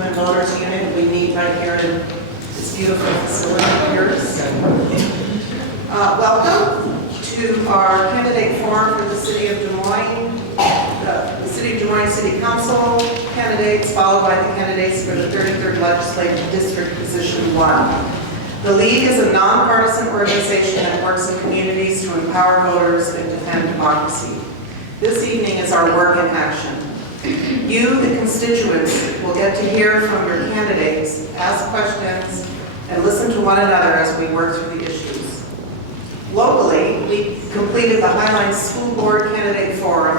Women Voters Unit. We meet right here in this beautiful facility of yours. Welcome to our candidate forum for the City of Des Moines, the City of Des Moines City Council candidates, followed by the candidates for the 33rd Legislative District Position 1. The League is a nonpartisan organization that works in communities to empower voters and defend democracy. This evening is our work in action. You, the constituents, will get to hear from your candidates, ask questions, and listen to one another as we work through the issues. Locally, we completed the Highline School Board Candidate Forum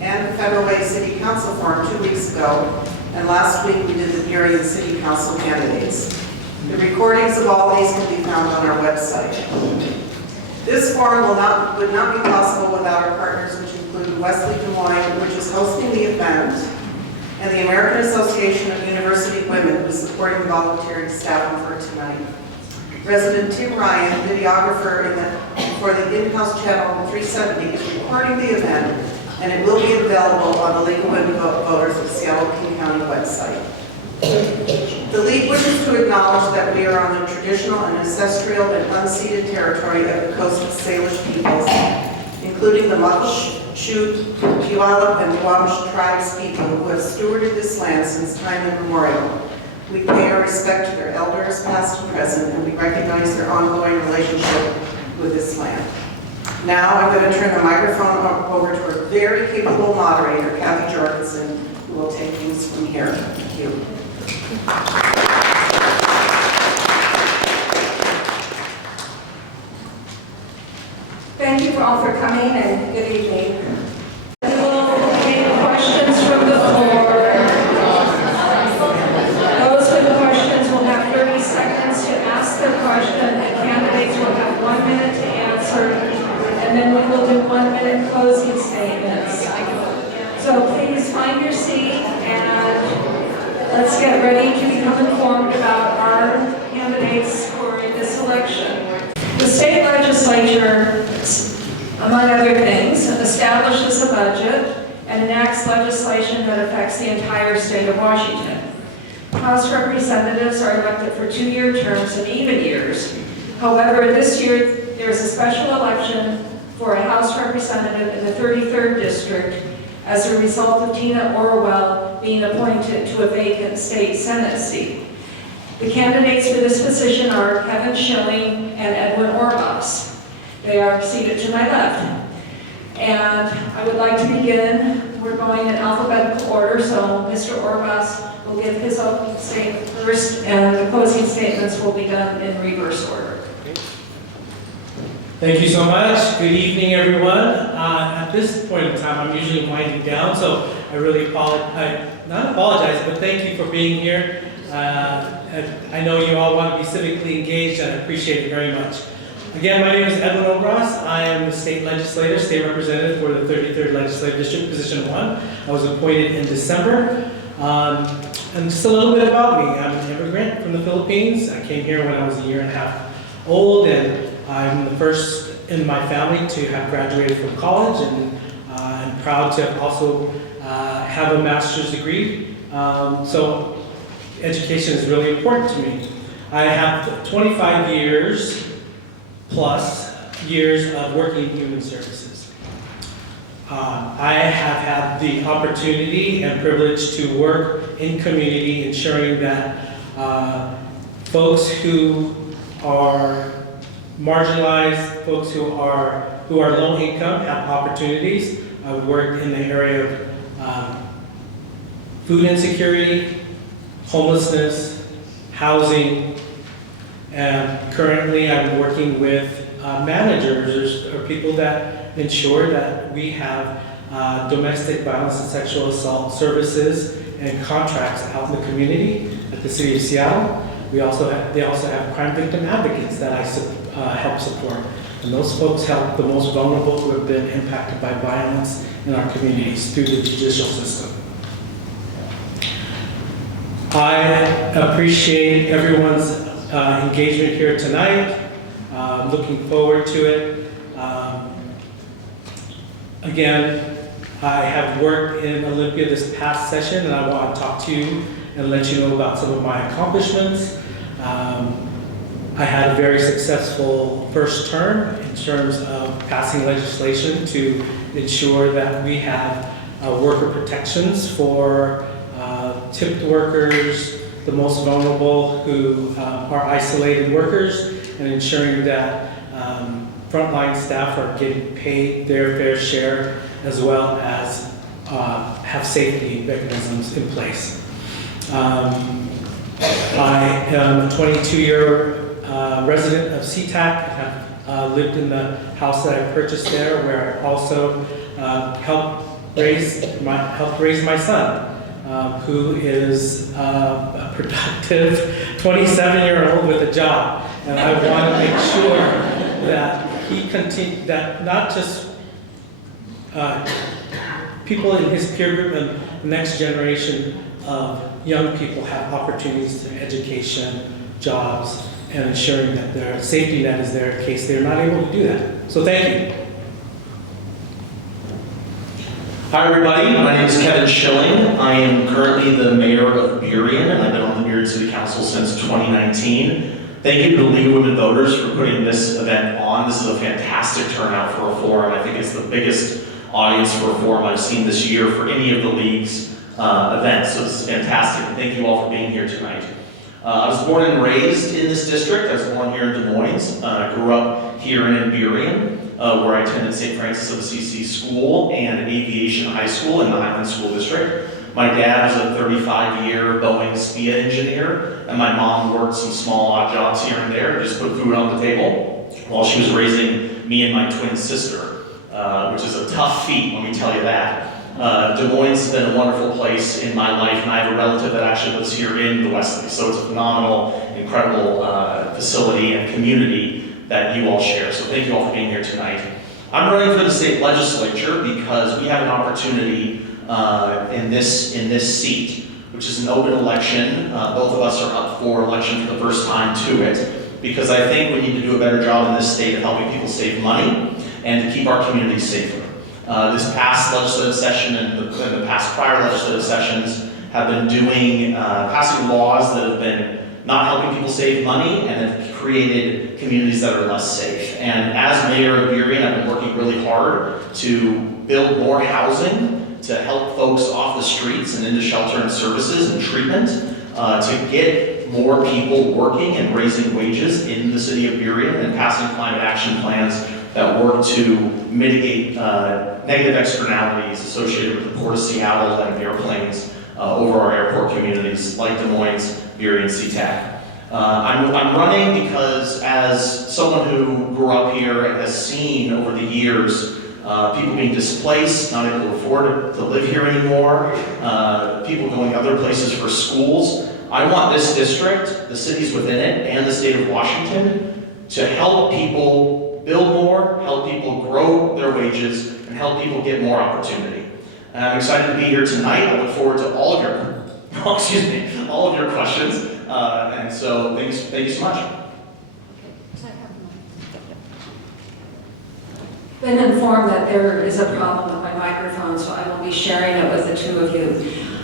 and the Federal Way City Council Forum 2 weeks ago, and last week we did the Burien City Council candidates. The recordings of all these can be found on our website. This forum would not be possible without our partners, which include Wesley Des Moines, which is hosting the event, and the American Association of University Women, who is supporting the volunteering staff for tonight. Resident Tim Ryan, videographer for the in-house channel 370, is recording the event, and it will be available on the League of Women Voters of Seattle-King County website. The League wishes to acknowledge that we are on the traditional and ancestral and unceded territory of the Coast Salish peoples, including the Muckleshoot, Puyallup, and Duwamish tribes people who have stewarded this land since time immemorial. We pay our respect to their elders, past and present, and we recognize their ongoing relationship with this land. Now I'm going to turn the microphone over to our very capable moderator, Kathy Jorgensen, who will take things from here. Thank you. Thank you all for coming, and good evening. We will take questions from the floor. Those with questions will have 30 seconds to ask their question, and candidates will have 1 minute to answer, and then we will do 1 minute closing statements. So please find your seat and let's get ready to become informed about our candidates for this election. The state legislature, among other things, establishes a budget and enacts legislation that affects the entire state of Washington. House representatives are elected for 2-year terms and even years. However, this year there is a special election for a House representative in the 33rd District as a result of Tina Orwell being appointed to a vacant state Senate seat. The candidates for this position are Kevin Schilling and Edwin Obras. They are seated to my left. And I would like to begin, we're going in alphabetical order, so Mr. Obras will give his opening statement first, and the closing statements will be done in reverse order. Thank you so much. Good evening, everyone. At this point in time, I'm usually winding down, so I really not apologize, but thank you for being here. I know you all want to be civically engaged, and I appreciate it very much. Again, my name is Edwin Obras. I am the state legislator, state representative for the 33rd Legislative District, Position 1. I was appointed in December. And just a little bit about me. I'm an immigrant from the Philippines. I came here when I was 1.5 years old, and I'm the first in my family to have graduated from college, and I'm proud to have also have a master's degree. So education is really important to me. I have 25 years plus years of working in human services. I have had the opportunity and privilege to work in community, ensuring that folks who are marginalized, folks who are low income have opportunities. I've worked in the area of food insecurity, homelessness, housing, and currently I'm working with managers or people that ensure that we have domestic violence and sexual assault services and contracts out in the community at the City of Seattle. They also have crime victim advocates that I help support. And those folks help the most vulnerable who have been impacted by violence in our communities through the judicial system. I appreciate everyone's engagement here tonight. I'm looking forward to it. Again, I have worked in Olympia this past session, and I want to talk to you and let you know about some of my accomplishments. I had a very successful first term in terms of passing legislation to ensure that we have worker protections for tipped workers, the most vulnerable who are isolated workers, and ensuring that frontline staff are getting paid their fair share, as well as have safety mechanisms in place. I am a 22-year resident of SeaTac. Have lived in the house that I purchased there, where I also helped raise my son, who is a productive 27-year-old with a job. And I want to make sure that that not just people in his peer group and the next generation of young people have opportunities to education, jobs, and ensuring that their safety net is there in case they're not able to do that. So thank you. Hi everybody, my name is Kevin Schilling. I am currently the mayor of Burien, and I've been on the Burien City Council since 2019. Thank you to the League of Women Voters for putting this event on. This is a fantastic turnout for a forum. I think it's the biggest audience for a forum I've seen this year for any of the league's events, so this is fantastic. Thank you all for being here tonight. I was born and raised in this district. I was born here in Des Moines. I grew up here in Burien, where I attended St. Francis of Assisi School and Aviation High School in the Highland School District. My dad was a 35-year Boeing SPIA engineer, and my mom worked some small odd jobs here and there to just put food on the table while she was raising me and my twin sister, which is a tough feat, let me tell you that. Des Moines has been a wonderful place in my life, and I have a relative that actually lives here in the Wesley, so it's a phenomenal, incredible facility and community that you all share. So thank you all for being here tonight. I'm running for the state legislature because we have an opportunity in this seat, which is an open election. Both of us are up for election for the first time to it, because I think we need to do a better job in this state of helping people save money and to keep our communities safer. This past legislative session and the past prior legislative sessions have been passing laws that have been not helping people save money and have created communities that are less safe. And as mayor of Burien, I've been working really hard to build more housing to help folks off the streets and into shelter and services and treatment, to get more people working and raising wages in the city of Burien, and passing climate action plans that work to mitigate negative externalities associated with the Port of Seattle and airplanes over our airport communities like Des Moines, Burien, SeaTac. I'm running because as someone who grew up here and has seen over the years people being displaced, not able to afford to live here anymore, people going other places for schools, I want this district, the cities within it, and the state of Washington to help people build more, help people grow their wages, and help people get more opportunity. And I'm excited to be here tonight. I look forward to all of your, all of your questions. And so thank you so much. Been informed that there is a problem with my microphone, so I will be sharing it with the two of you.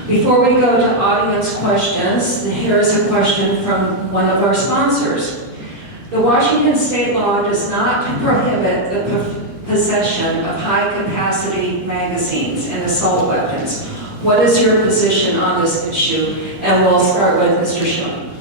Before we go to audience questions, here is a question from one of our sponsors. The Washington state law does not prohibit the possession of high-capacity magazines and assault weapons. What is your position on this issue? And we'll start with Mr. Schilling.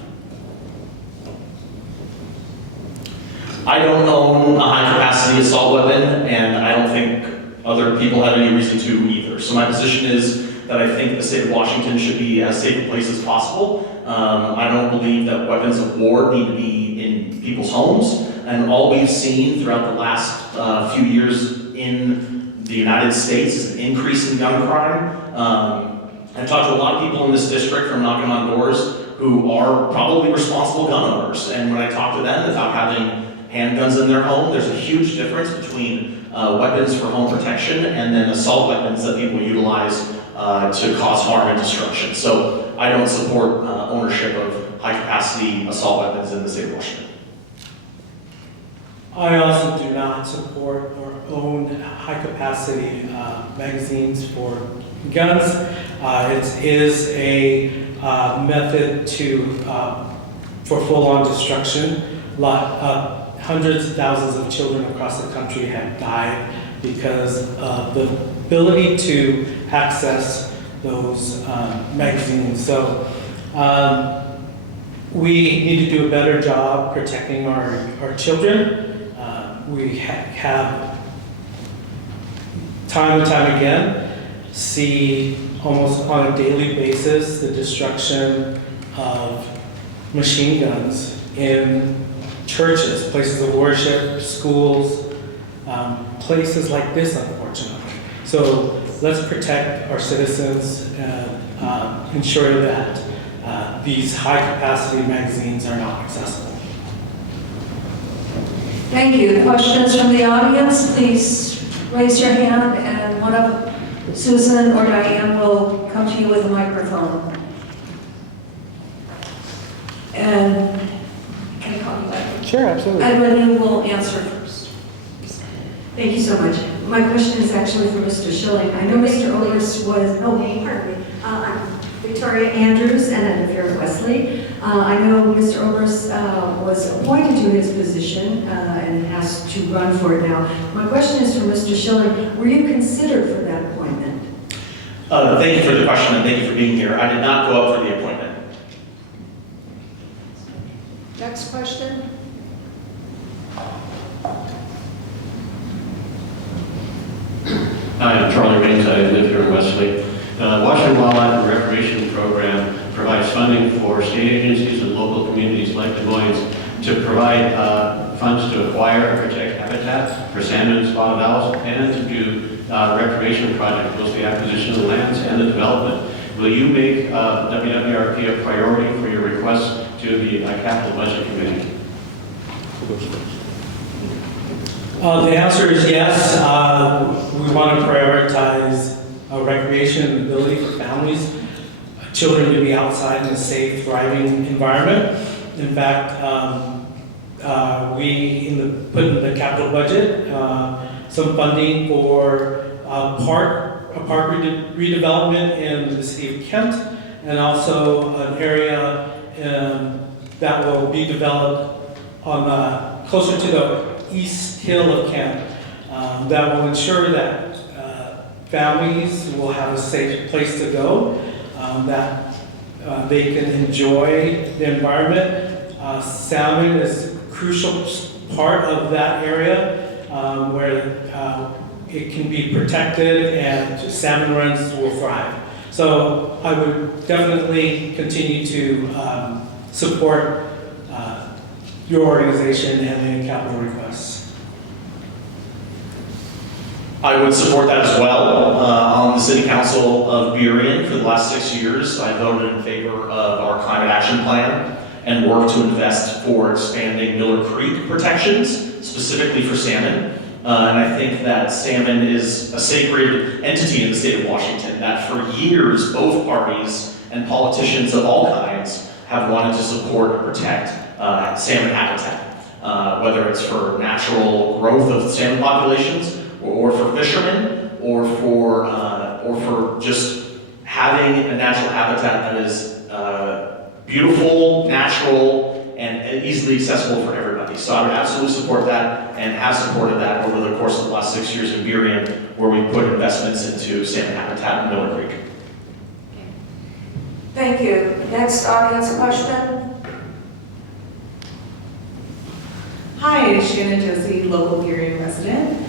I don't own a high-capacity assault weapon, and I don't think other people have any reason to either. So my position is that I think the state of Washington should be as safe a place as possible. I don't believe that weapons of war need to be in people's homes. And all we've seen throughout the last few years in the United States is an increase in gun crime. I've talked to a lot of people in this district from knocking on doors who are probably responsible gun owners. And when I talk to them about having handguns in their home, there's a huge difference between weapons for home protection and then assault weapons that people utilize to cause harm and destruction. So I don't support ownership of high-capacity assault weapons in the state of Washington. I also do not support or own high-capacity magazines for guns. It is a method for full-on destruction. Hundreds of thousands of children across the country have died because of the ability to access those magazines. So we need to do a better job protecting our children. We have time and time again see almost on a daily basis the destruction of machine guns in churches, places of worship, schools, places like this, unfortunately. So let's protect our citizens and ensure that these high-capacity magazines are not accessible. Thank you. Questions from the audience? Please raise your hand, and one of Susan or Diane will come to you with a microphone. And can I call you Edwin? Sure, absolutely. Edwin, you will answer first. Thank you so much. My question is actually for Mr. Schilling. I know Mr. Obras was, pardon me. I'm Victoria Andrews, and I'm here at Wesley. I know Mr. Obras was appointed to his position and has to run for it now. My question is for Mr. Schilling. Were you considered for that appointment? Thank you for the question and thank you for being here. I did not go up for the appointment. Next question. Hi, I'm Charlie Raines. I live here in Wesley. Washington Wildlife and Recreation Program provides funding for state agencies and local communities like Des Moines to provide funds to acquire and protect habitat for salmon and spotted owls and to do recreation projects, both the acquisition of the lands and the development. Will you make WWRP a priority for your requests to the Capital Budget Committee? The answer is yes. We want to prioritize recreation and ability for families, children to be outside in a safe, thriving environment. In fact, we put in the capital budget some funding for a park redevelopment in the city of Kent, and also an area that will be developed on closer to the east hill of Kent, that will ensure that families will have a safe place to go, that they can enjoy the environment. Salmon is a crucial part of that area where it can be protected and salmon runs will thrive. So I would definitely continue to support your organization and the capital requests. I would support that as well. On the City Council of Burien for the last 6 years, I voted in favor of our climate action plan and worked to invest for expanding Miller Creek protections, specifically for salmon. And I think that salmon is a sacred entity in the state of Washington, that for years, both parties and politicians of all kinds have wanted to support and protect salmon habitat, whether it's for natural growth of salmon populations, or for fishermen, or for just having a natural habitat that is beautiful, natural, and easily accessible for everybody. So I would absolutely support that and have supported that over the course of the last 6 years in Burien, where we put investments into salmon habitat in Miller Creek. Thank you. Next audience question. Hi, Shannon Josie, local Burien resident.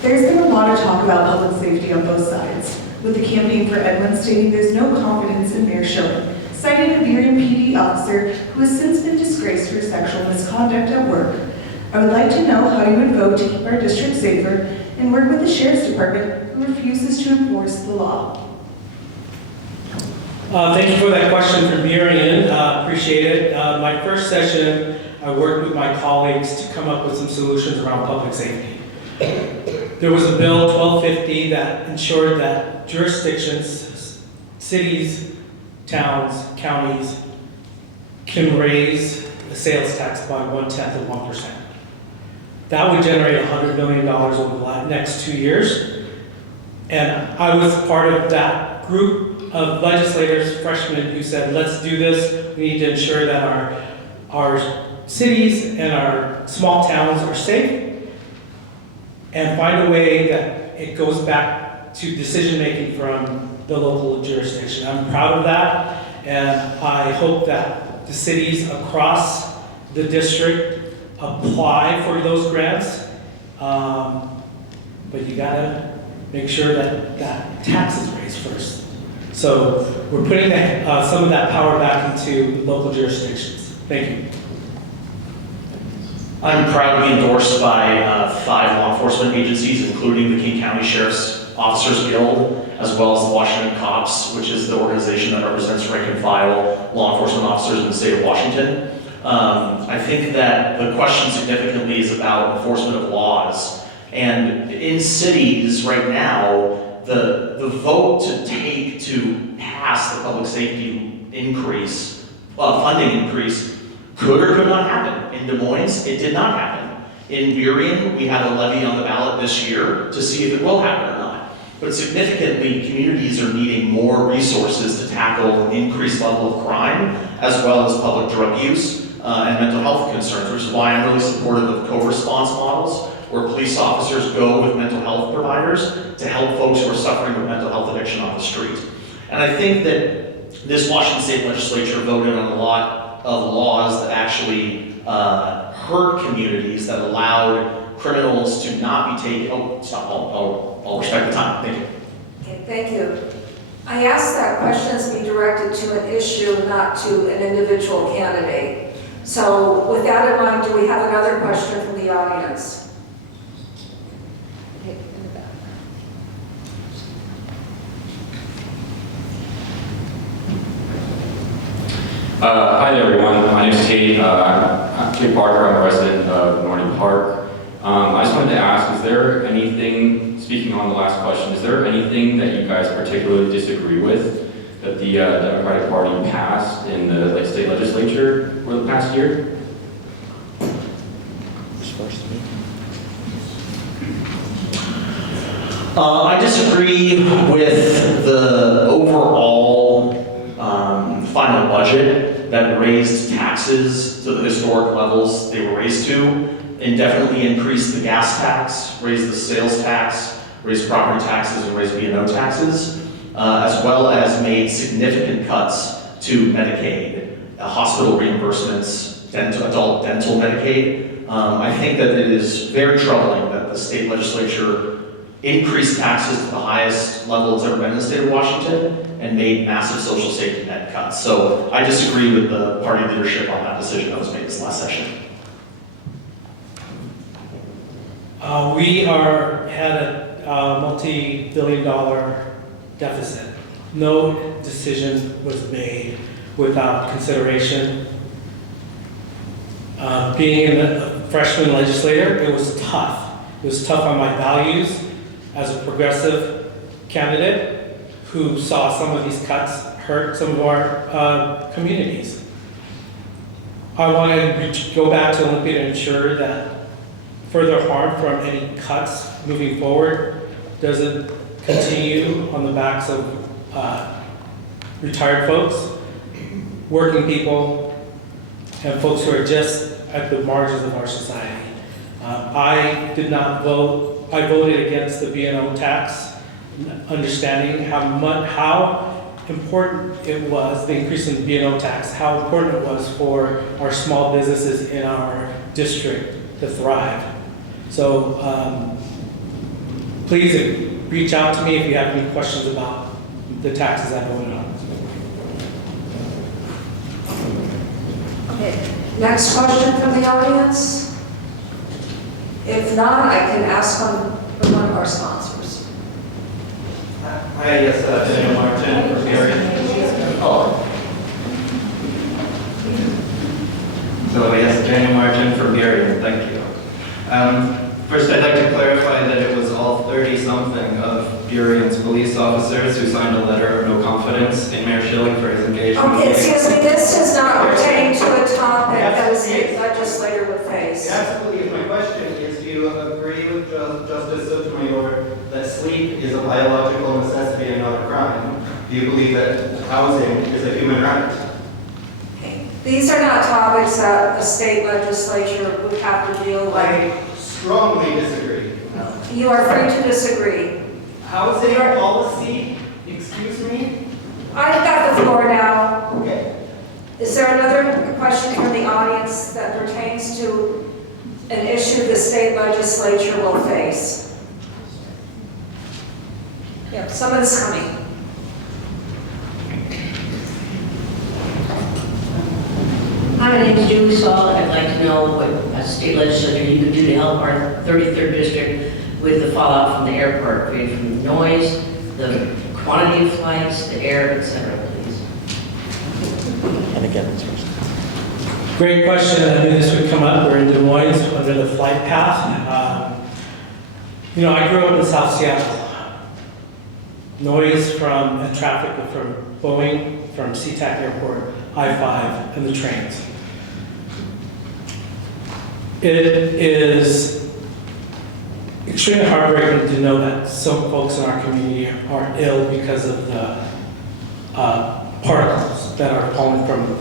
There's been a lot of talk about public safety on both sides, with the campaign for Edwin stating there's no confidence in Mayor Schilling, citing a Burien PD officer who has since been disgraced for sexual misconduct at work. I would like to know how you would vote to keep our district safer and work with the Sheriff's Department who refuses to enforce the law. Thank you for that question from Burien. Appreciate it. My first session, I worked with my colleagues to come up with some solutions around public safety. There was a bill, 1250, that ensured that jurisdictions, cities, towns, counties can raise the sales tax by 0.1%. That would generate $100 million over the next 2 years. And I was part of that group of legislators, freshmen, who said, let's do this. We need to ensure that our cities and our small towns are safe and find a way that it goes back to decision-making from the local jurisdiction. I'm proud of that, and I hope that the cities across the district apply for those grants. But you gotta make sure that that tax is raised first. So we're putting some of that power back into local jurisdictions. Thank you. I'm proud to be endorsed by 5 law enforcement agencies, including the King County Sheriff's Officers Guild, as well as the Washington Cops, which is the organization that represents rank and file law enforcement officers in the state of Washington. I think that the question significantly is about enforcement of laws. And in cities right now, the vote to pass the public safety increase, funding increase, could or could not happen. In Des Moines, it did not happen. In Burien, we had a levy on the ballot this year to see if it will happen or not. But significantly, communities are needing more resources to tackle an increased level of crime, as well as public drug use and mental health concerns, which is why I'm really supportive of co-response models, where police officers go with mental health providers to help folks who are suffering with mental health addiction on the street. And I think that this Washington State Legislature voted on a lot of laws that actually hurt communities, that allowed criminals to not be taken. Oh, stop, I'll respect the time, thank you. Okay, thank you. I asked that questions be directed to an issue, not to an individual candidate. So with that in mind, do we have another question from the audience? Hi there, everyone. My name is Kate. I'm Kate Parker. I'm a resident of Norton Park. I just wanted to ask, is there anything, speaking on the last question, is there anything that you guys particularly disagree with that the Democratic Party passed in the state legislature over the past year? I disagree with the overall final budget that raised taxes to the historic levels they were raised to, indefinitely increased the gas tax, raised the sales tax, raised property taxes, and raised B&O taxes, as well as made significant cuts to Medicaid, hospital reimbursements, adult dental Medicaid. I think that it is very troubling that the state legislature increased taxes to the highest level it's ever been in the state of Washington and made massive social safety net cuts. So I disagree with the party leadership on that decision that was made this last session. We had a multi-billion-dollar deficit. No decision was made without consideration. Being a freshman legislator, it was tough. It was tough on my values as a progressive candidate who saw some of these cuts hurt some of our communities. I want to go back to Olympia to ensure that further harm from any cuts moving forward doesn't continue on the backs of retired folks, working people, and folks who are just at the margins of our society. I did not vote. I voted against the B&O tax, understanding how important it was, the increase in the B&O tax, how important it was for our small businesses in our district to thrive. So please reach out to me if you have any questions about the taxes I voted on. Okay, next question from the audience? If not, I can ask one of our sponsors. Hi, yes, Daniel Martin from Burien. Oh. So yes, Daniel Martin from Burien, thank you. First, I'd like to clarify that it was all 30-something of Burien's police officers who signed a letter of no confidence in Mayor Schilling for his engagement. Okay, excuse me, this does not pertain to a topic that a state legislator would face. Absolutely. My question is, do you agree with Justice Sotomayor that sleep is a biological necessity and not a crime? Do you believe that housing is a human right? These are not topics that the state legislature would have to deal with. I strongly disagree. You are free to disagree. Housing policy, excuse me? I've got the floor now. Okay. Is there another question from the audience that pertains to an issue the state legislature will face? Yep, someone's coming. Hi, my name is Julie Saul, and I'd like to know what a state legislature you can do to help our 33rd district with the fallout from the airport, created from the noise, the quantity of flights, the air, etc., please. And again, it's first. Great question. I knew this would come up. We're in Des Moines under the flight path. I grew up in South Seattle. Noise from and traffic from Boeing, from SeaTac Airport, I-5, and the trains. It is extremely heartbreaking to know that some folks in our community are ill because of the particles that are falling from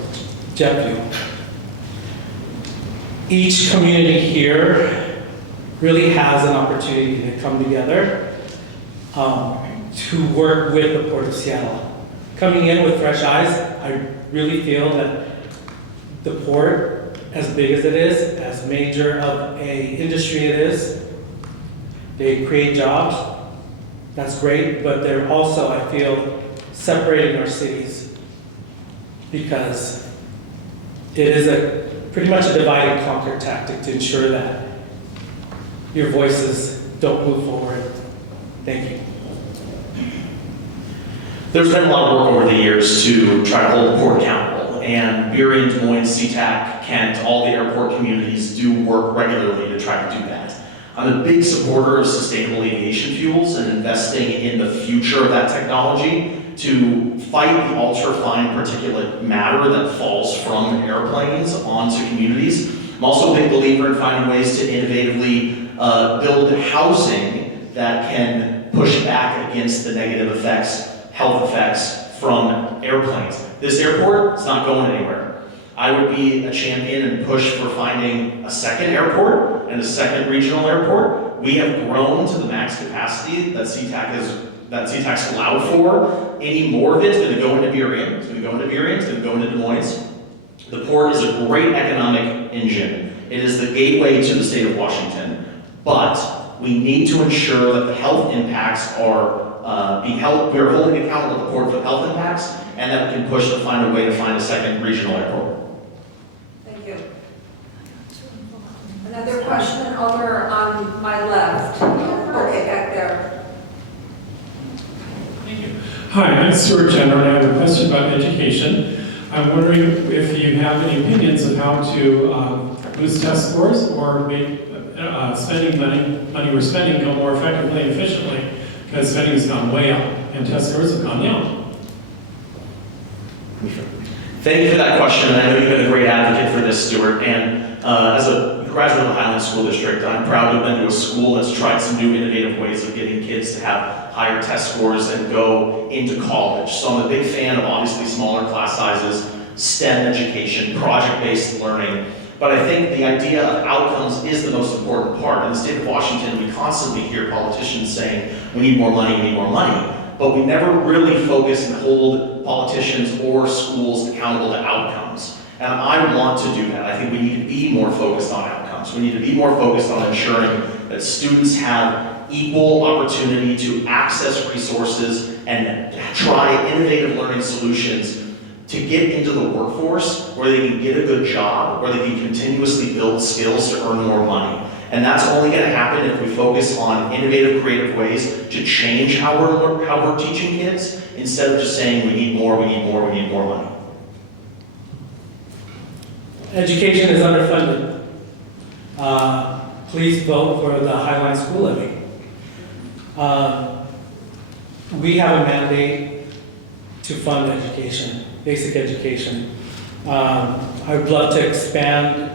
jet fuel. Each community here really has an opportunity to come together to work with the Port of Seattle. Coming in with fresh eyes, I really feel that the port, as big as it is, as major of a industry it is, they create jobs, that's great, but they're also, I feel, separating our cities because it is pretty much a divide and conquer tactic to ensure that your voices don't move forward. Thank you. There's been a lot of work over the years to try to hold the port accountable, and Burien, Des Moines, SeaTac, Kent, all the airport communities do work regularly to try to do that. I'm a big supporter of sustainable aviation fuels and investing in the future of that technology to fight the ultra-fine particulate matter that falls from airplanes onto communities. I'm also a big believer in finding ways to innovatively build housing that can push back against the negative effects, health effects from airplanes. This airport is not going anywhere. I would be a champion and push for finding a second airport and a second regional airport. We have grown to the max capacity that SeaTac's allowed for. Any more of it's going to go into Burien. It's going to go into Burien. It's going to go into Des Moines. The port is a great economic engine. It is the gateway to the state of Washington. But we need to ensure that the health impacts are being held. We are holding accountable the port for the health impacts, and that we can push to find a way to find a second regional airport. Thank you. Another question over on my left. Okay, back there. Thank you. Hi, I'm Stuart Jenner, and I have a question about education. I'm wondering if you have any opinions of how to boost test scores or make spending money we're spending go more effectively and efficiently, because spending has gone way up and test scores have gone down. Thank you for that question. I know you've been a great advocate for this, Stuart. And as a graduate of the Highland School District, I'm proud to have been to a school that's tried some new innovative ways of getting kids to have higher test scores and go into college. So I'm a big fan of obviously smaller class sizes, STEM education, project-based learning. But I think the idea of outcomes is the most important part. In the state of Washington, we constantly hear politicians saying, we need more money, we need more money. But we never really focus and hold politicians or schools accountable to outcomes. And I want to do that. I think we need to be more focused on outcomes. We need to be more focused on ensuring that students have equal opportunity to access resources and try innovative learning solutions to get into the workforce where they can get a good job, where they can continuously build skills to earn more money. And that's only going to happen if we focus on innovative, creative ways to change how we're teaching kids, instead of just saying we need more, we need more, we need more money. Education is underfunded. Please vote for the Highline School levy. We have a mandate to fund education, basic education. I would love to expand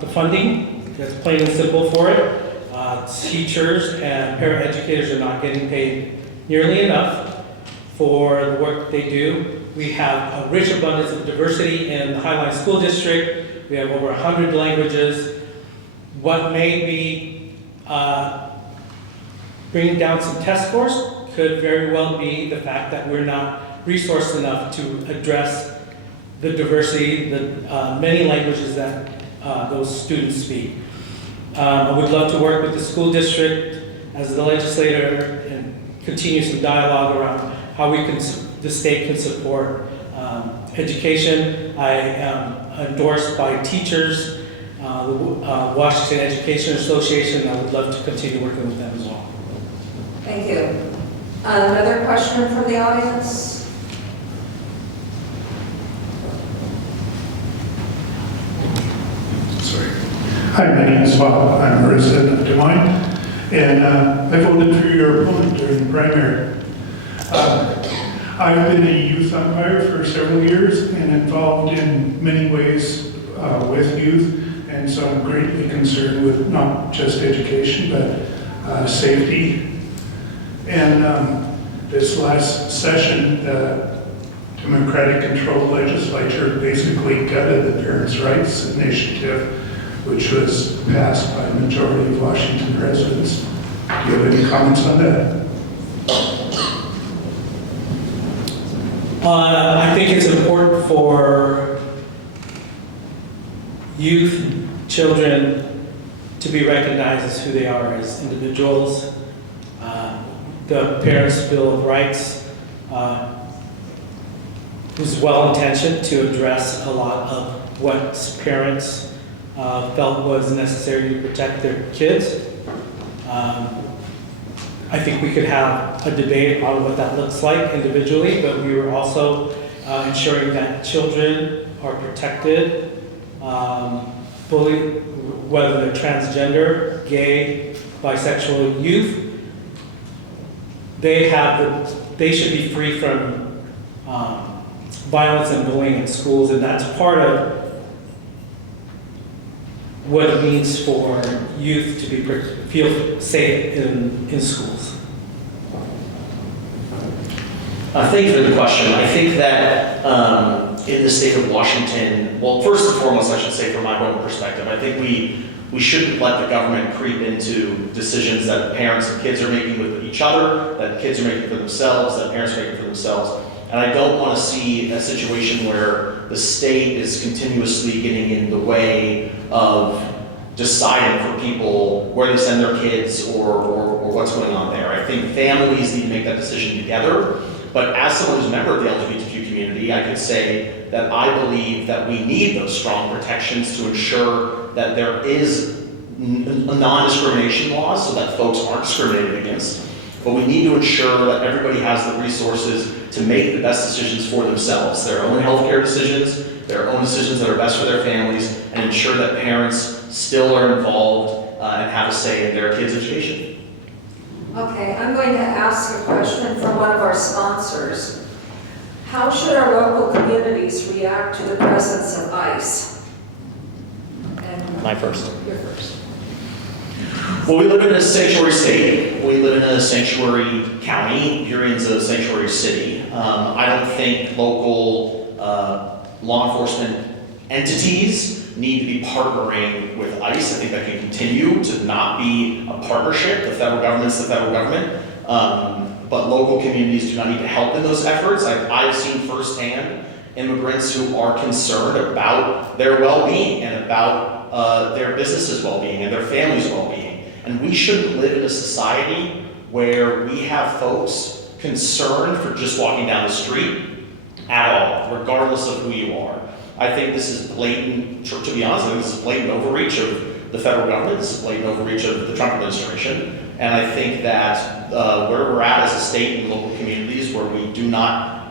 the funding. That's plain and simple for it. Teachers and paraeducators are not getting paid nearly enough for the work that they do. We have a rich abundance of diversity in the Highline School District. We have over 100 languages. What may be bringing down some test scores could very well be the fact that we're not resourced enough to address the diversity, the many languages that those students speak. I would love to work with the school district as the legislator and continue some dialogue around how the state can support education. I am endorsed by teachers, the Washington Education Association, and I would love to continue working with them as well. Thank you. Another question from the audience? Sorry. Hi, my name is Bob. I'm a resident of Des Moines, and I voted for your opponent during the primary. I've been a youth umpire for several years and involved in many ways with youth, and so I'm greatly concerned with not just education, but safety. And this last session, the Democratic-controlled legislature basically gutted the Parents' Rights Initiative, which was passed by a majority of Washington residents. Do you have any comments on that? I think it's important for youth, children, to be recognized as who they are as individuals. The Parents' Bill of Rights was well-intentioned to address a lot of what parents felt was necessary to protect their kids. I think we could have a debate on what that looks like individually, but we were also ensuring that children are protected, fully, whether they're transgender, gay, bisexual, youth. They should be free from violence and bullying in schools, and that's part of what it means for youth to feel safe in schools. Thank you for the question. I think that in the state of Washington, well, first and foremost, I should say from my own perspective, I think we shouldn't let the government creep into decisions that parents and kids are making with each other, that kids are making for themselves, that parents are making for themselves. And I don't want to see a situation where the state is continuously getting in the way of deciding for people where they send their kids or what's going on there. I think families need to make that decision together. But as someone who's a member of the LGBTQ community, I could say that I believe that we need those strong protections to ensure that there is non-discrimination laws so that folks aren't discriminated against. But we need to ensure that everybody has the resources to make the best decisions for themselves, their own healthcare decisions, their own decisions that are best for their families, and ensure that parents still are involved and have a say in their kids' education. Okay, I'm going to ask a question from one of our sponsors. How should our local communities react to the presence of ICE? And My first. you're first. Well, we live in a sanctuary state. We live in a sanctuary county. Burion's a sanctuary city. I don't think local law enforcement entities need to be partnering with ICE. I think that can continue to not be a partnership. The federal government's the federal government. But local communities do not need to help in those efforts. I've seen firsthand immigrants who are concerned about their well-being and about their business's well-being and their family's well-being. And we shouldn't live in a society where we have folks concerned for just walking down the street at all, regardless of who you are. I think this is blatant, to be honest, I think this is blatant overreach of the federal government, this is blatant overreach of the Trump administration. And I think that where we're at as a state and local communities where we do not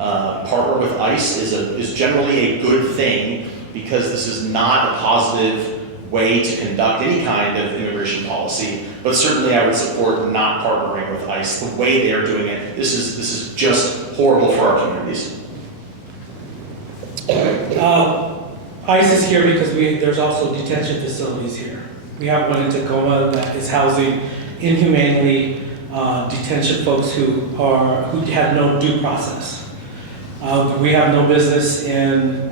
partner with ICE is generally a good thing, because this is not a positive way to conduct any kind of immigration policy. But certainly I would support not partnering with ICE the way they're doing it. This is just horrible for our communities. ICE is here because there's also detention facilities here. We have one in Tacoma that is housing inhumanely detention folks who have no due process. We have no business in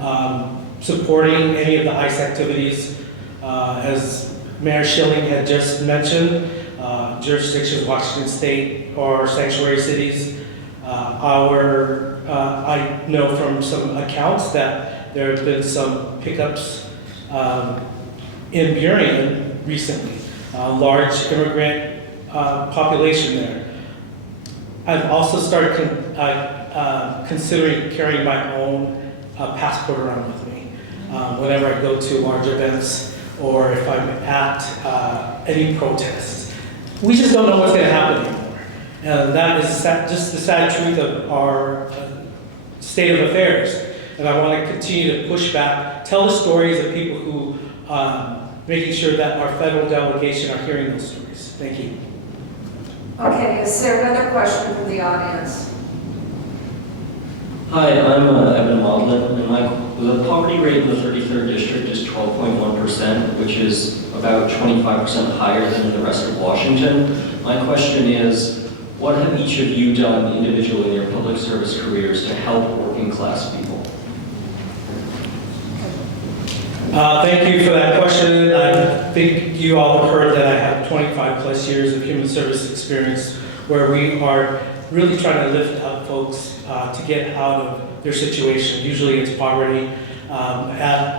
supporting any of the ICE activities. As Mayor Schilling had just mentioned, jurisdictions, Washington State or sanctuary cities. I know from some accounts that there have been some pickups in Burien recently, large immigrant population there. I've also started considering carrying my own passport around with me whenever I go to large events or if I'm at any protests. We just don't know what's going to happen anymore. And that is just the sad truth of our state of affairs. And I want to continue to push back, tell the stories of people who, making sure that our federal delegation are hearing those stories. Thank you. Okay, is there another question from the audience? Hi, I'm Edwin, and the poverty rate in the 33rd district is 12.1%, which is about 25% higher than in the rest of Washington. My question is, what have each of you done individually in your public service careers to help working class people? Thank you for that question. I think you all have heard that I have 25 plus years of human service experience where we are really trying to lift up folks to get out of their situation. Usually it's poverty.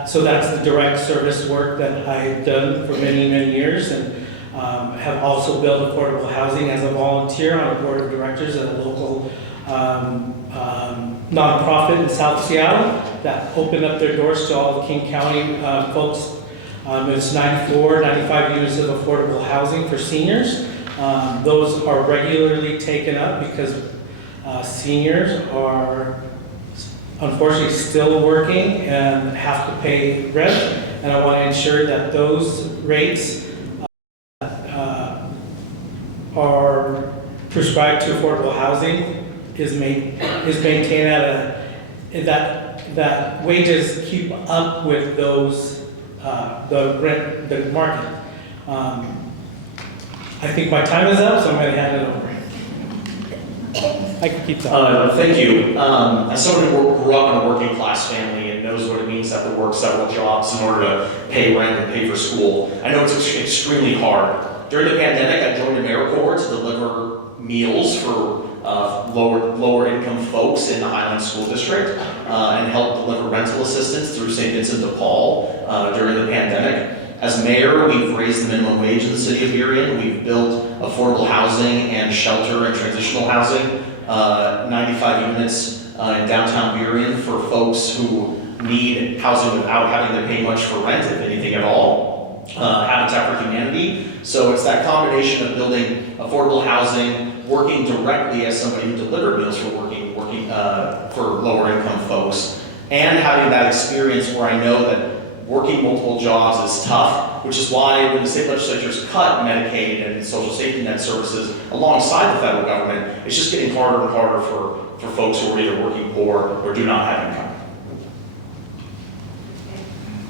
So that's the direct service work that I've done for many, many years, and have also built affordable housing as a volunteer on a board of directors at a local nonprofit in South Seattle that opened up their doors to all the King County folks. It's 94, 95 units of affordable housing for seniors. Those are regularly taken up because seniors are unfortunately still working and have to pay rent. And I want to ensure that those rates are prescribed to affordable housing is maintained at that wages keep up with those the market. I think my time is up, so I'm going to hand it over. I can keep talking. Thank you. As someone who grew up in a working class family and knows what it means to have to work several jobs in order to pay rent and pay for school, I know it's extremely hard. During the pandemic, I joined AmeriCorps to deliver meals for lower income folks in the Highland School District and help deliver rental assistance through St. Vincent de Paul during the pandemic. As mayor, we've raised the minimum wage in the city of Burien. We've built affordable housing and shelter and transitional housing, 95 units in downtown Burien for folks who need housing without having to pay much for rent, if anything at all. Habitat for Humanity. So it's that combination of building affordable housing, working directly as somebody who delivered meals for for lower income folks, and having that experience where I know that working multiple jobs is tough, which is why when the state legislatures cut Medicaid and social safety net services alongside the federal government, it's just getting harder and harder for folks who are either working poor or do not have income.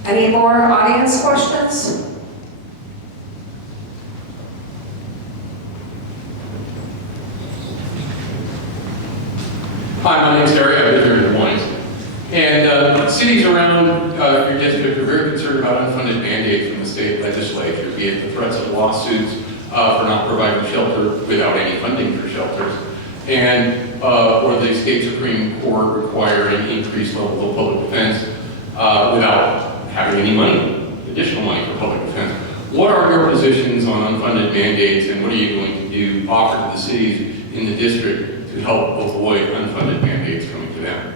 Any more audience questions? Hi, my name's Harry. I live here in Des Moines. And cities around your district are very concerned about unfunded mandates from the state legislature, be it the threats of lawsuits for not providing shelter without any funding for shelters, and or the state Supreme Court requiring increased levels of public defense without having any money, additional money for public defense. What are your positions on unfunded mandates, and what are you going to do, offer to the cities in the district to help avoid unfunded mandates coming to them?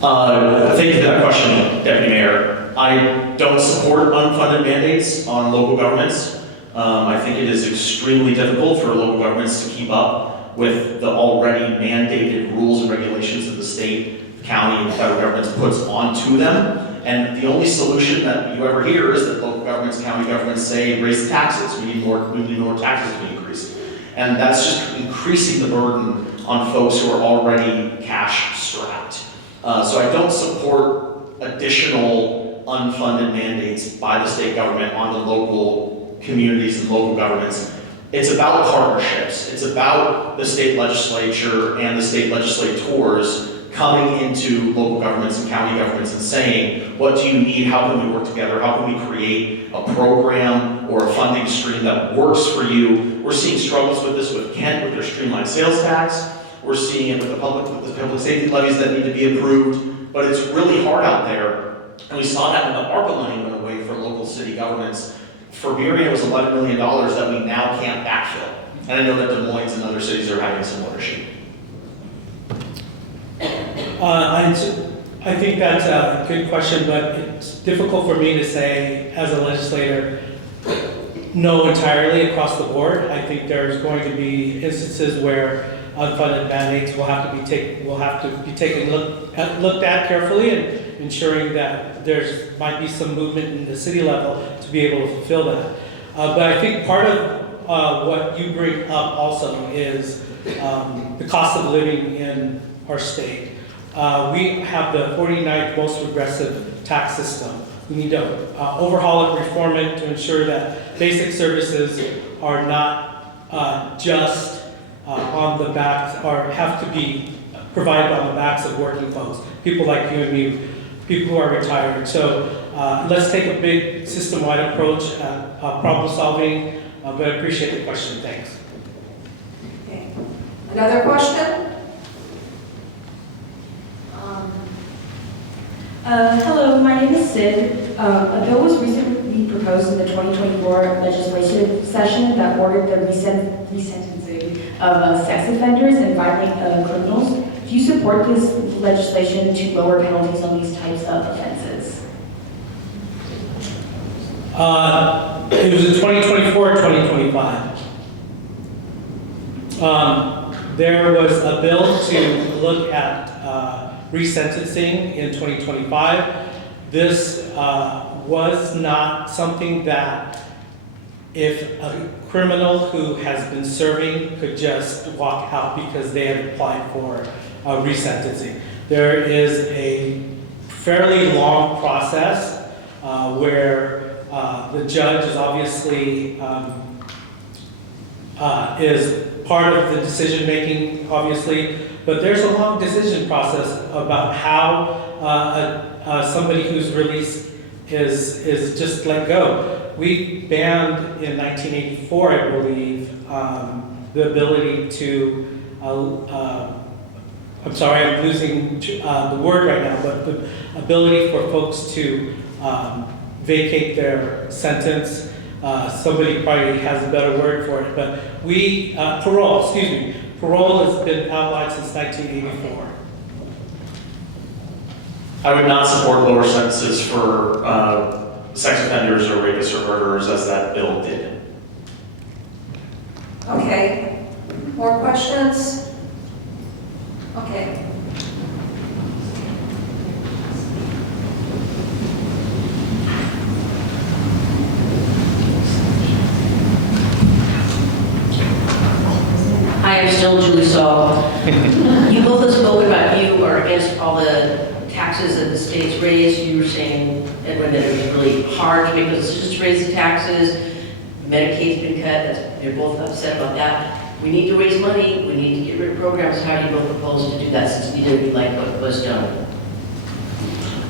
Thank you for that question, Deputy Mayor. I don't support unfunded mandates on local governments. I think it is extremely difficult for local governments to keep up with the already mandated rules and regulations that the state, county, and federal governments puts onto them. And the only solution that you ever hear is that local governments, county governments say, raise the taxes. We need more taxes to be increased. And that's just increasing the burden on folks who are already cash strapped. So I don't support additional unfunded mandates by the state government on the local communities and local governments. It's about partnerships. It's about the state legislature and the state legislators coming into local governments and county governments and saying, what do you need? How can we work together? How can we create a program or a funding stream that works for you? We're seeing struggles with this with Kent with their streamlined sales tax. We're seeing it with the public safety levies that need to be approved, but it's really hard out there. And we saw that when the ARPA money went away from local city governments. For Burien, it was $11 million that we now can't backfill. And I know that Des Moines and other cities are having a similar issue. I think that's a good question, but it's difficult for me to say as a legislator, no entirely across the board. I think there's going to be instances where unfunded mandates will have to be taken looked at carefully and ensuring that there's might be some movement in the city level to be able to fulfill that. But I think part of what you bring up also is the cost of living in our state. We have the 49th most regressive tax system. We need to overhaul it, reform it to ensure that basic services are not just on the backs, or have to be provided on the backs of working folks, people like you and me, people who are retired. So let's take a big system-wide approach at problem solving, but I appreciate the question, thanks. Okay. Another question? Hello, my name is Sid. A bill was recently proposed in the 2024 legislative session that ordered the resentencing of sex offenders and violent criminals. Do you support this legislation to lower penalties on these types of offenses? It was in 2024 or 2025. There was a bill to look at resentencing in 2025. This was not something that if a criminal who has been serving could just walk out because they had applied for resentencing. There is a fairly long process where the judge is obviously is part of the decision making, obviously, but there's a long decision process about how somebody who's released is just let go. We banned in 1984, I believe, the ability to, I'm sorry, I'm losing the word right now, but the ability for folks to vacate their sentence. Somebody probably has a better word for it, but parole has been outlawed since 1984. I would not support lower sentences for sex offenders or rapists or murderers as that bill did. Okay. More questions? Okay. Hi, I'm still Julie Saul. You both have spoken about you are against all the taxes that the state's raised. You were saying, Edwin, that it was really hard to make those decisions to raise the taxes. Medicaid's been cut. You're both upset about that. We need to raise money. We need to get rid of programs. How do you both propose to do that since neither of you like what was done?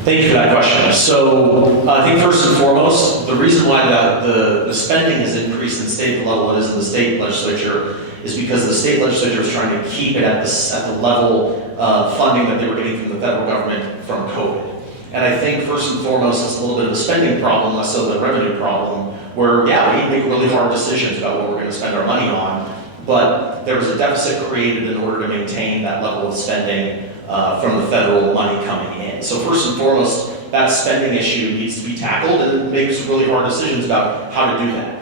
Thank you for that question. So I think first and foremost, the reason why the spending has increased in state level it is in the state legislature is because the state legislature is trying to keep it at the level of funding that they were getting from the federal government from COVID. And I think first and foremost, it's a little bit of a spending problem, less so the revenue problem, where, yeah, we make really hard decisions about what we're going to spend our money on, but there was a deficit created in order to maintain that level of spending from the federal money coming in. So first and foremost, that spending issue needs to be tackled and make some really hard decisions about how to do that.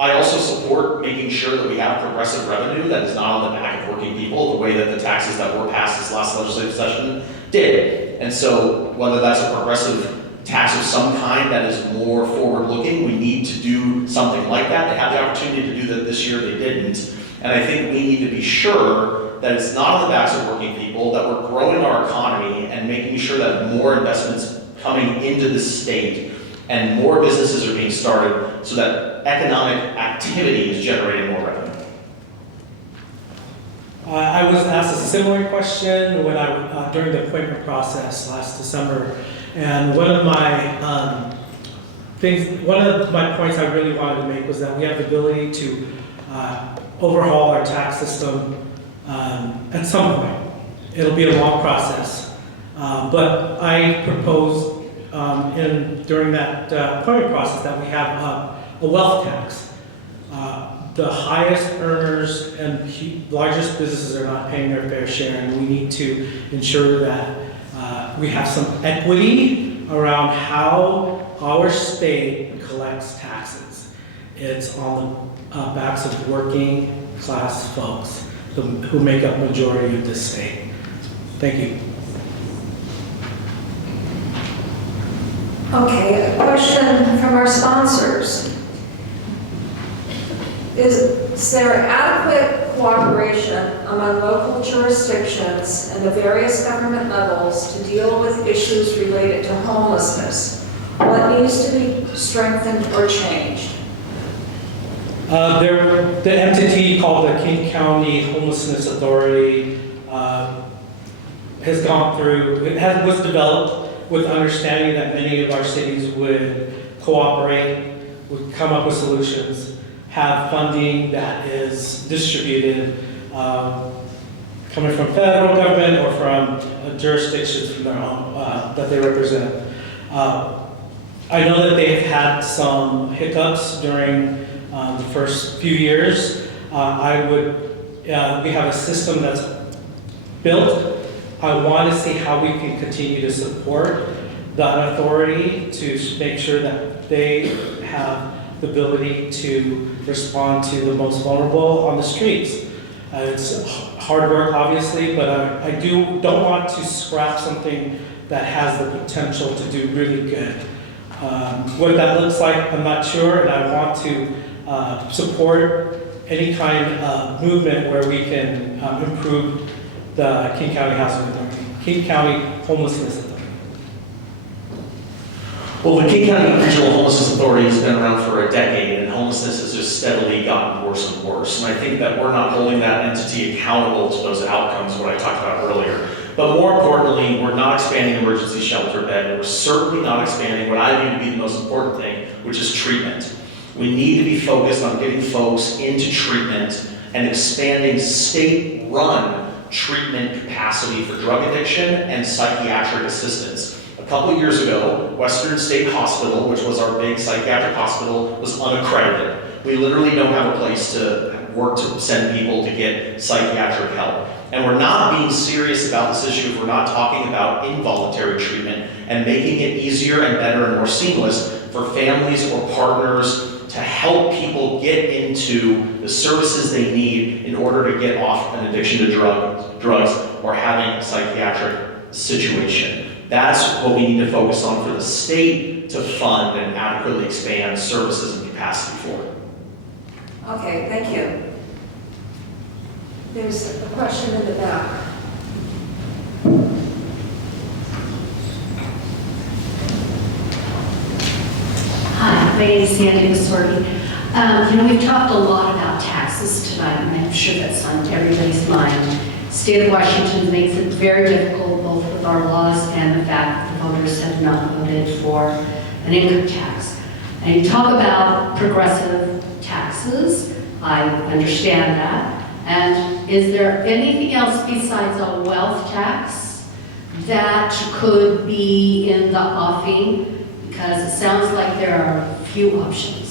I also support making sure that we have progressive revenue that is not on the back of working people, the way that the taxes that were passed this last legislative session did. And so whether that's a progressive tax of some kind that is more forward-looking, we need to do something like that. They had the opportunity to do that this year, they didn't. And I think we need to be sure that it's not on the backs of working people, that we're growing our economy and making sure that more investments coming into the state and more businesses are being started so that economic activity is generating more revenue. I was asked a similar question when during the appointment process last December, and one of my points I really wanted to make was that we have the ability to overhaul our tax system at some point. It'll be a long process, but I proposed during that appointment process that we have a wealth tax. The highest earners and largest businesses are not paying their fair share, and we need to ensure that we have some equity around how our state collects taxes. It's on the backs of working class folks who make up majority of this state. Thank you. Okay, a question from our sponsors. Is there adequate cooperation among local jurisdictions and the various government levels to deal with issues related to homelessness? What needs to be strengthened or changed? The entity called the King County Homelessness Authority has gone through, was developed with understanding that many of our cities would cooperate, would come up with solutions, have funding that is distributed coming from federal government or from jurisdictions from their own that they represent. I know that they've had some hiccups during the first few years. We have a system that's built. I want to see how we can continue to support that authority to make sure that they have the ability to respond to the most vulnerable on the streets. It's hard work, obviously, but I don't want to scrap something that has the potential to do really good. What that looks like, I'm not sure, and I want to support any kind of movement where we can improve the King County Housing Authority, King County Homelessness Authority. Well, the King County Regional Homelessness Authority has been around for a decade, and homelessness has just steadily gotten worse and worse. And I think that we're not holding that entity accountable to those outcomes, what I talked about earlier. But more importantly, we're not expanding emergency shelter bed, and we're certainly not expanding what I view to be the most important thing, which is treatment. We need to be focused on getting folks into treatment and expanding state-run treatment capacity for drug addiction and psychiatric assistance. A couple of years ago, Western State Hospital, which was our big psychiatric hospital, was unaccredited. We literally don't have a place to work to send people to get psychiatric help. And we're not being serious about this issue if we're not talking about involuntary treatment and making it easier and better and more seamless for families or partners to help people get into the services they need in order to get off an addiction to drugs or having a psychiatric situation. That's what we need to focus on for the state to fund and adequately expand services and capacity for. Okay, thank you. There's a question in the back. Hi, my name is Sandy Masorti. We've talked a lot about taxes tonight, and I'm sure that's on everybody's mind. State of Washington makes it very difficult, both with our laws and the fact that the voters have not voted for an income tax. And you talk about progressive taxes. I understand that. And is there anything else besides a wealth tax that could be in the offing? Because it sounds like there are few options.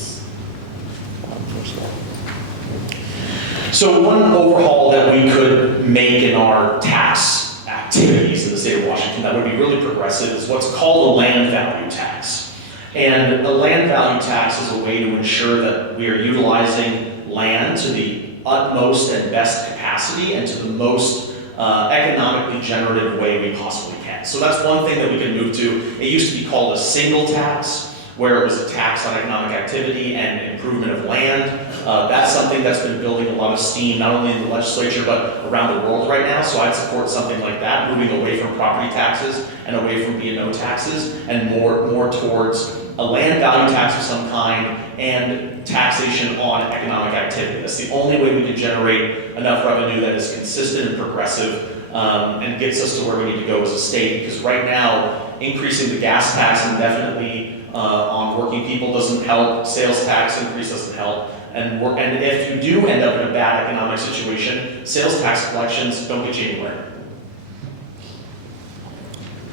So one overhaul that we could make in our tax activities in the state of Washington that would be really progressive is what's called a land value tax. And a land value tax is a way to ensure that we are utilizing land to the utmost and best capacity and to the most economically generative way we possibly can. So that's one thing that we can move to. It used to be called a single tax, where it was a tax on economic activity and improvement of land. That's something that's been building a lot of steam, not only in the legislature, but around the world right now. So I'd support something like that, moving away from property taxes and away from B&O taxes and more towards a land value tax of some kind and taxation on economic activity. That's the only way we can generate enough revenue that is consistent and progressive and gets us to where we need to go as a state. Because right now, increasing the gas tax indefinitely on working people doesn't help. Sales tax increase doesn't help. And if you do end up in a bad economic situation, sales tax collections don't get you anywhere.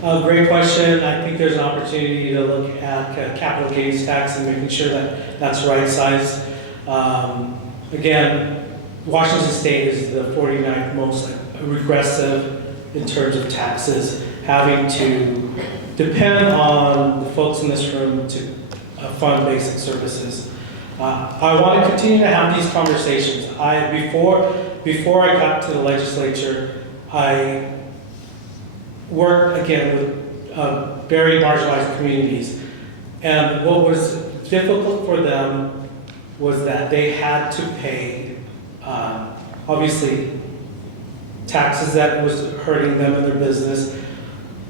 Great question. I think there's an opportunity to look at capital gains tax and making sure that that's right sized. Again, Washington State is the 49th most regressive in terms of taxes, having to depend on the folks in this room to fund basic services. I want to continue to have these conversations. Before I got to the legislature, I worked again with very marginalized communities. And what was difficult for them was that they had to pay, obviously, taxes that was hurting them in their business,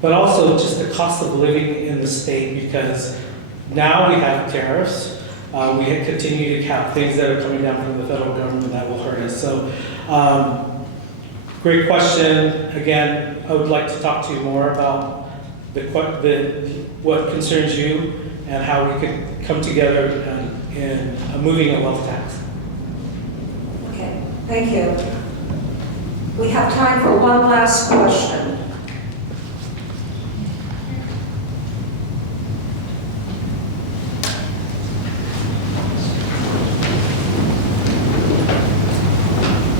but also just the cost of living in the state, because now we have tariffs. We continue to have things that are coming down from the federal government that will hurt us. So, great question. Again, I would like to talk to you more about what concerns you and how we could come together in moving a wealth tax. Okay, thank you. We have time for one last question.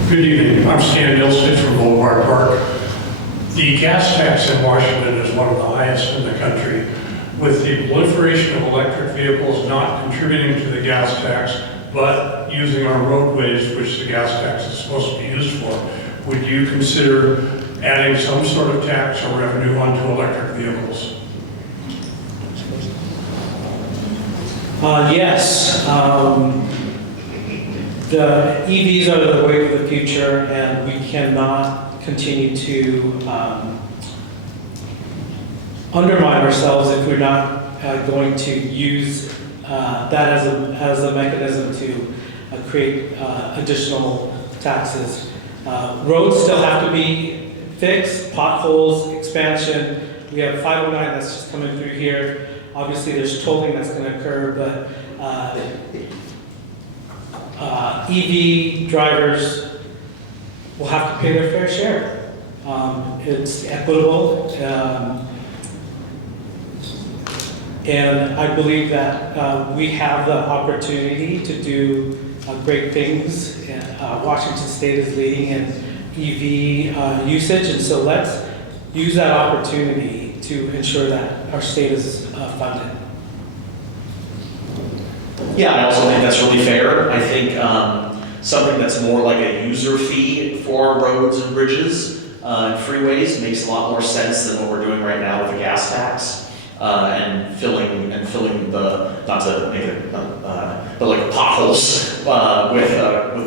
Good evening. I'm Stan Nilsson from Boulevard Park. The gas tax in Washington is one of the highest in the country. With the proliferation of electric vehicles not contributing to the gas tax, but using our roadways, which the gas tax is supposed to be used for, would you consider adding some sort of tax or revenue onto electric vehicles? Yes. The EVs are the way of the future, and we cannot continue to undermine ourselves if we're not going to use that as a mechanism to create additional taxes. Roads still have to be fixed, potholes, expansion. We have 509 that's just coming through here. Obviously, there's tolling that's going to occur, but EV drivers will have to pay their fair share. It's equitable, and I believe that we have the opportunity to do great things. Washington State is leading in EV usage, and so let's use that opportunity to ensure that our state is funded. Yeah, I also think that's really fair. I think something that's more like a user fee for our roads and bridges and freeways makes a lot more sense than what we're doing right now with the gas tax and filling the, not to make it, but like potholes with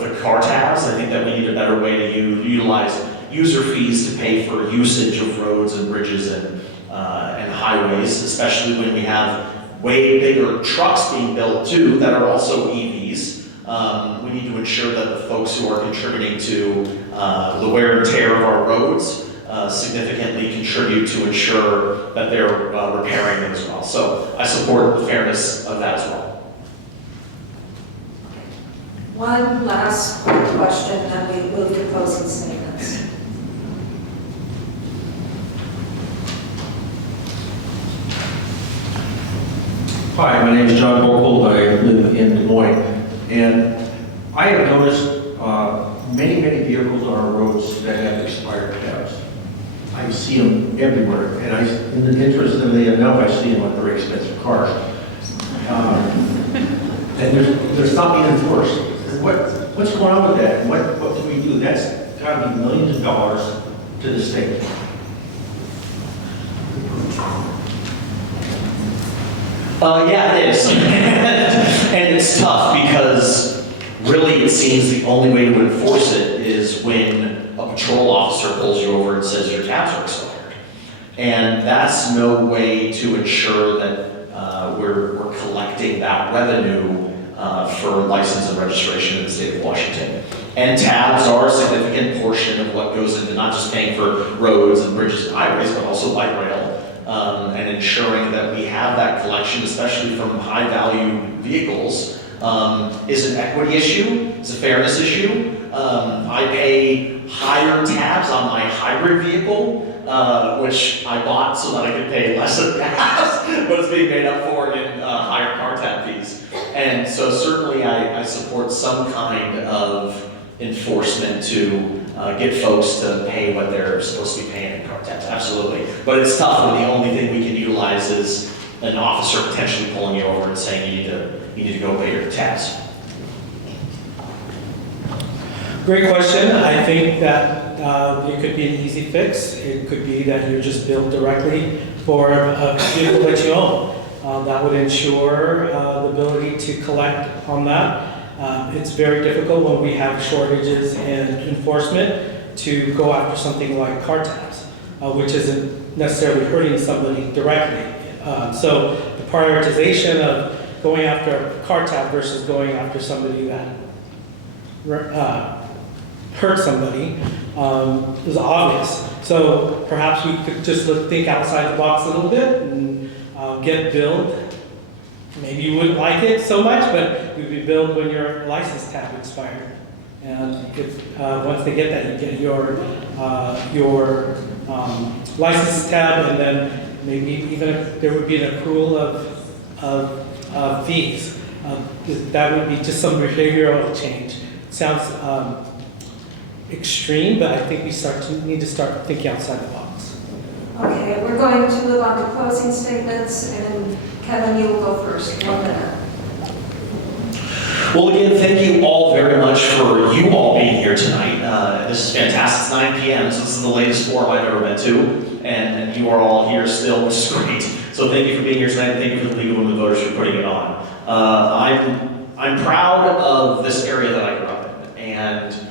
the car tabs. I think that we need a better way to utilize user fees to pay for usage of roads and bridges and highways, especially when we have way bigger trucks being built too that are also EVs. We need to ensure that the folks who are contributing to the wear and tear of our roads significantly contribute to ensure that they're repairing them as well. So I support the fairness of that as well. One last quick question, and we move to closing statements. Hi, my name is John Borkel. I live in Des Moines, and I have noticed many vehicles on our roads that have expired tabs. I see them everywhere, and interestingly enough, I see them on very expensive cars. And they're not being enforced. What's going on with that? What do we do? That's got to be millions of dollars to the state. Yeah, it is. And it's tough because really it seems the only way to enforce it is when a patrol officer pulls you over and says your tabs are expired. And that's no way to ensure that we're we're collecting that revenue for license and registration in the state of Washington. And tabs are a significant portion of what goes into not just paying for roads and bridges and highways, but also light rail, and ensuring that we have that collection, especially from high-value vehicles, is an equity issue, it's a fairness issue. I pay higher tabs on my hybrid vehicle, which I bought so that I could pay less in gas, but it's being made up for in higher car tab fees. And so certainly I support some kind of enforcement to get folks to pay what they're supposed to be paying in car tabs, absolutely. But it's tough when the only thing we can utilize is an officer potentially pulling you over and saying you need to go pay your tabs. Great question. I think that it could be an easy fix. It could be that you're just billed directly for a vehicle that you own. That would ensure the ability to collect on that. It's very difficult when we have shortages in enforcement to go after something like car tabs, which isn't necessarily hurting somebody directly. So the prioritization of going after a car tab versus going after somebody that hurt somebody is obvious. So perhaps we could just think outside the box a little bit and get billed. Maybe you wouldn't like it so much, but you'd be billed when your license tab expired. And if once they get that, you get your license tab, and then maybe even if there would be an accrual of fees. That would be just some behavioral change. It sounds extreme, but I think we need to start thinking outside the box. Okay, we're going to move on to closing statements, and Kevin, you will go first. 1 minute. Well, again, thank you all very much for you all being here tonight. This is fantastic. It's 9 p.m., so this is the latest forum I've ever been to, and you are all here still, which is great. So thank you for being here tonight, and thank you for the League of Women Voters for putting it on. I'm proud of this area that I grew up in, and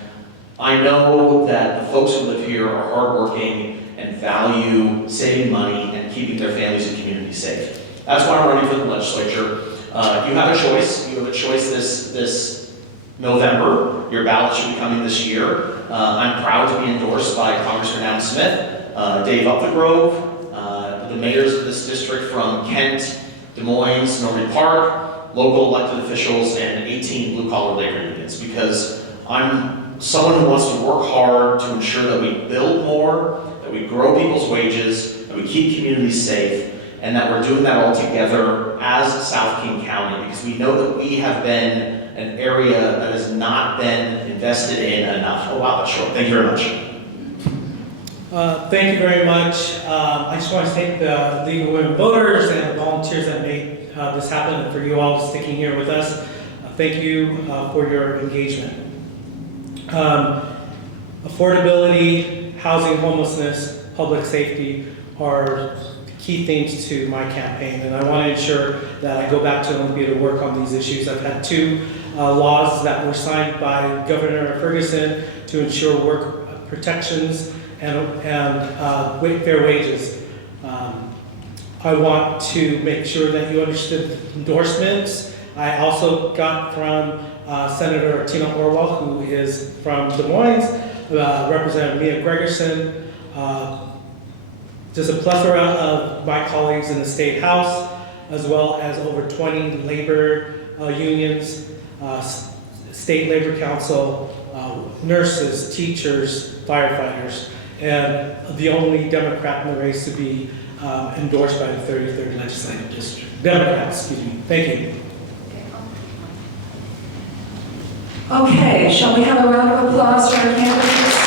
I know that the folks who live here are hardworking and value saving money and keeping their families and communities safe. That's why I'm running for the legislature. You have a choice. You have a choice this November. Your ballot should be coming this year. I'm proud to be endorsed by Congressman Adam Smith, Dave Upthegrove, the mayors of this district from Kent, Des Moines, Normandy Park, local elected officials, and 18 blue-collar labor unions, because I'm someone who wants to work hard to ensure that we build more, that we grow people's wages, that we keep communities safe, and that we're doing that all together as South King County, because we know that we have been an area that has not been invested in enough. Oh wow, that's short. Thank you very much. Thank you very much. I just want to thank the League of Women Voters and the volunteers that made this happen, and for you all sticking here with us. Thank you for your engagement. Affordability, housing, homelessness, public safety are key themes to my campaign, and I want to ensure that I go back to Olympia to work on these issues. I've had 2 laws that were signed by Governor Ferguson to ensure work protections and fair wages. I want to make sure that you understood the endorsements. I also got from Senator Tina Orwell, who is from Des Moines, Representative Mia Gregerson, there's a plethora of my colleagues in the State House, as well as over 20 labor unions, State Labor Council, nurses, teachers, firefighters, and the only Democrat in the race to be endorsed by the 33rd Legislative District. Democrats, excuse me. Thank you. Okay, shall we have a round of applause for our candidates?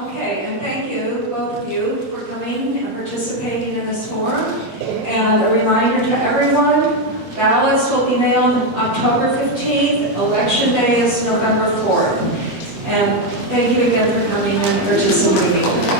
Okay, and thank you, both of you, for coming and participating in this forum. And a reminder to everyone, ballots will be mailed October 15th, Election Day is November 4th. And thank you again for coming and participating.